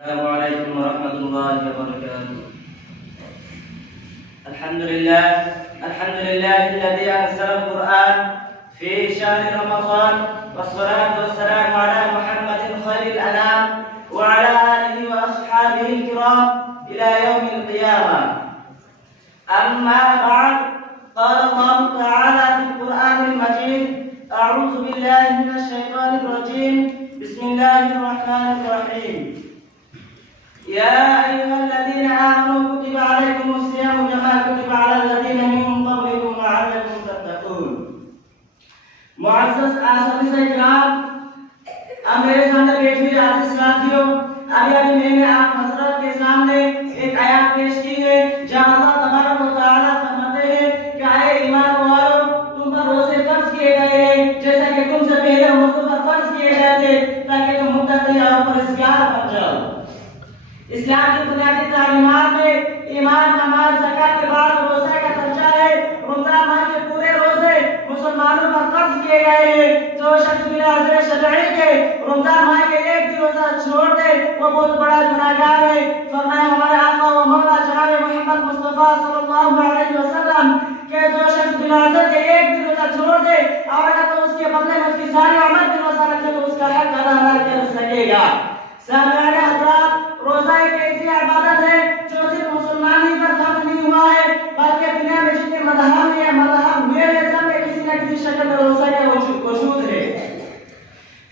السلام عليكم ورحمة الله وبركاته. الحمد لله الذي أنزل القرآن في شهر رمضان، والصلاة والسلام على محمد خير الأنام وعلى آله وأصحابه الكرام إلى يوم القيامة. أما بعد، قال الله تعالى في القرآن المجيد: أعوذ بالله من الشيطان الرجيم، بسم الله الرحمن الرحيم. يا أيها الذين آمنوا كتب عليكم الصيام كما كتب على الذين من قبلكم لعلكم تتقون. मुअज़्ज़ज़ आसमी इकराम, अब मेरे सामने बैठे हुए आज़ीज़ साथियों, अभी मैंने आप हज़रत के सामने एक आयत पेश की है जहाँ अल्लाह तबारक व तआला फरमाते हैं कि आए ईमान वालों, तुम पर रोज़े फर्ज किए गए हैं जैसा कि तुमसे पहले रोज़ों पर फर्ज किए गए थे, ताकि तुम मुत्तक़ी और परहेज़गार बन जाओ। इस्लाम की बुनियादी तालीमात में ईमान, नमाज, ज़कात के बाद रोज़े का दर्जा है। रमज़ान माह के पूरे रोज़े मुसलमानों पर फर्ज किए गए हैं। जो शख्स बिना अज़्र शरई के रमज़ान माह के एक भी रोज़ा छोड़ दे वो बहुत बड़ा गुनाहगार है। फरमाया हमारे आका व मौला जनाब मोहम्मद मुस्तफ़ा सल्लल्लाहु अलैहि वसल्लम के जो शख्स बिना अज़्र के एक भी रोज़ा छोड़ दे और अगर तो उसके बदले में उसकी सारी उम्र भी रोज़ा रखे तो उसका हक अदा न कर सकेगा। सामने हज़रात, रोज़ा एक ऐसी इबादत है जो सिर्फ मुसलमान ही पर फर्ज नहीं हुआ है, बल्कि दुनिया में जितने मज़हब हुए हैं सब में किसी न किसी शक्ल में रोज़ा का वजूद है।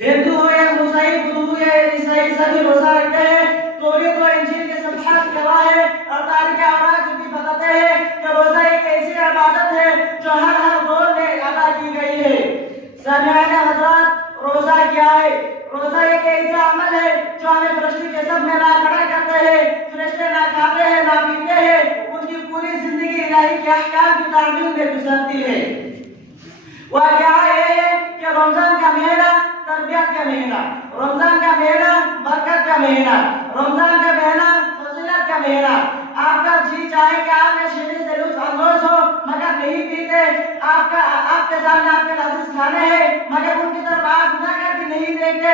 हिंदू हो या मुस्लिम, बुद्ध हो या ईसाई, सभी रोज़ा रखते हैं। तौरात व इंजील के सफ़हात गवाह है और तारीख़ औरात भी बताते हैं कि रोज़ा एक ऐसी इबादत है जो हर दौर में अदा की गई है। सामने हज़रात, रोज़ा क्या है? रोज़ा एक ऐसा अमल है जो हमें फरिश्ते के सब में ना खड़ा करते हैं। फरिश्ते ना खाते हैं ना पीते हैं, उनकी पूरी जिंदगी इलाही के अहकाम की तामील में गुजरती है। वह क्या है कि रमजान का महीना तरबियत का महीना, रमजान का महीना बरकत का महीना, रमजान का महीना फजीलत का महीना। आपका जी चाहे कि आप शरीर से लुत्फ अंदोज हो मगर नहीं पीते, आपके सामने आपके लजीज खाने हैं मगर उनकी तरफ आप न करके नहीं देखते,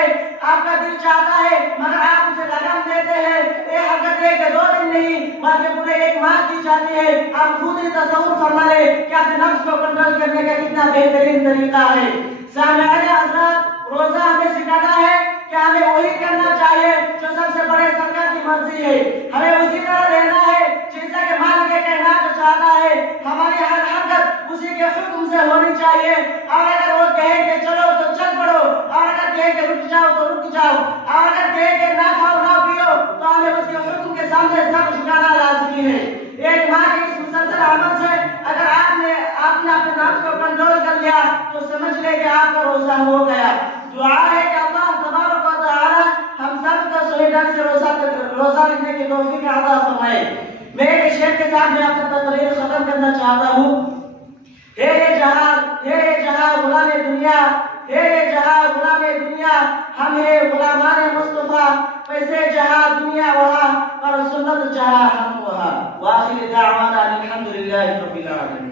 आपका दिल चाहता है मगर आप उसे लगन देते हैं। ये हरकत है कि 2 दिन नहीं बल्कि पूरे 1 माह की जाती है। आप खुद ही तसव्वुर फरमा लें कि अपने नफ्स को कंट्रोल करने का कितना बेहतरीन तरीका है। सामने हज़रात, रोज़ा हमें सिखाता है कि हमें वही करना चाहिए जो सबसे बड़े सरकार की मर्जी है। हमें उसी तरह रहना है जैसा कि मालिक कायनात चाहता है। हमारी हर हरकत उसी के हुक्म से होनी चाहिए। और अगर वो कहे कि चलो तो चल पड़ो, और अगर कहे कि रुक जाओ तो रुक जाओ, और अगर कहे कि ना खाओ ना पियो तो हमें उसके हुक्म के सामने सब झुकाना लाज़मी है। एक माह के इस मुसलसल अमल से अगर आपने अपने नफ्स को कंट्रोल कर लिया तो समझ ले कि आपका रोज़ा हो गया। दुआ है कि अल्लाह तबारक व तआला हम सब को सही ढंग से रोज़ा रखने की तौफीक अता फरमाए। मैं एक शेर के साथ में अपना तकरीर खत्म करना चाहता हूँ। हे जहां गुलाम दुनिया, हे जहां गुलाम दुनिया, हम है गुलामान मुस्तफा। पैसे जहां दुनिया वहां, पर सुन्नत जहां हम वहां। वाखिर दावाना अल्हम्दुलिल्लाहि रब्बिल आलमीन।